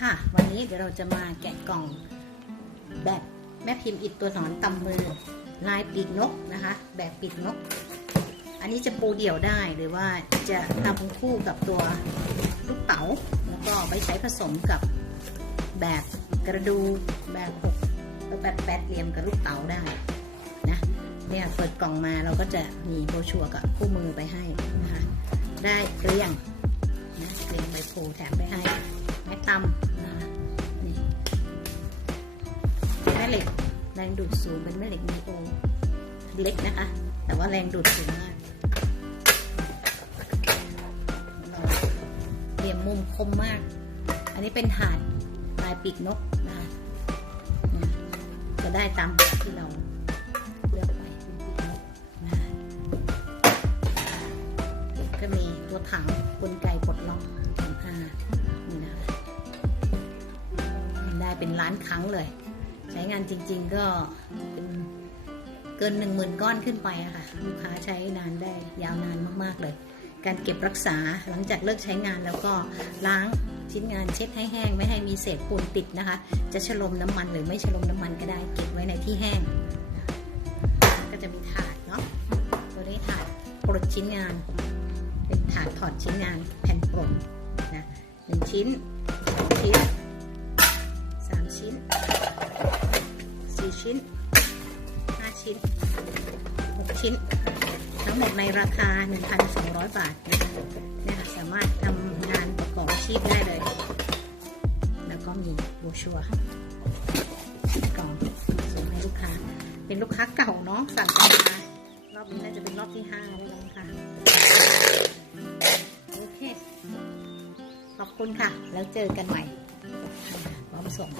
ค่ะ วันนี้เดี๋ยวเราจะมาแกะกล่องแบบแม่พิมพ์อิดตัวหนอนตำมือลายปีกนกนะคะ แบบปีกนก อันนี้จะปูเดี่ยวได้หรือว่าจะตำคู่กับตัวลูกเต๋าแล้วก็ไปใช้ผสมกับแบบกระดูแบบหกแบบแปดเหลี่ยมกับลูกเต๋าได้นะเนี่ยเปิดกล่องมาเราก็จะมีโบชัวร์กับคู่มือไปให้นะคะได้เกลียงนะเกลียงใบโพแถมไปให้ ไม้ตำนะนี่แม่เหล็กแรงดูดสูงเป็นแม่เหล็กมีโอเล็กนะคะ แต่ว่าแรงดูดสูงมากเหลี่ยมมุมคมมาก อันนี้เป็นถาดลายปีกนกนะจะได้ตามแบบที่เราเลือกไปเป็นปีกนกนะก็มีตัวถังกลไกปลดล็อก ล้านครั้งเลย ใช้งานจริง ๆ ก็เกินหนึ่งหมื่นก้อนขึ้นไปอะค่ะลูกค้าใช้นานได้ยาวนานมากๆเลย การเก็บรักษาหลังจากเลิกใช้งานแล้วก็ล้างชิ้นงานเช็ดให้แห้งไม่ให้มีเศษปูนติดนะคะ จะฉลมน้ำมันหรือไม่ฉลมน้ำมันก็ได้เก็บไว้ในที่แห้ง ก็จะมีถาดเนาะตัวนี้ถาดปลดชิ้นงาน เป็นถาดถอดชิ้นงานแผ่นปลดนะหนึ่งชิ้น ชิ้นห้าชิ้นหกชิ้น ทั้งหมดในราคา 1,200 บาทนะคะเนี่ยค่ะสามารถทำงานประกอบอาชีพได้เลย แล้วก็มีโบรชัวร์กล่องส่งให้ลูกค้า เป็นลูกค้าเก่าเนาะสั่งกันมารอบนี้น่าจะเป็นรอบที่ห้าแล้วมั้งค่ะโอเค ขอบคุณค่ะ แล้วเจอกันใหม่พร้อมส่ง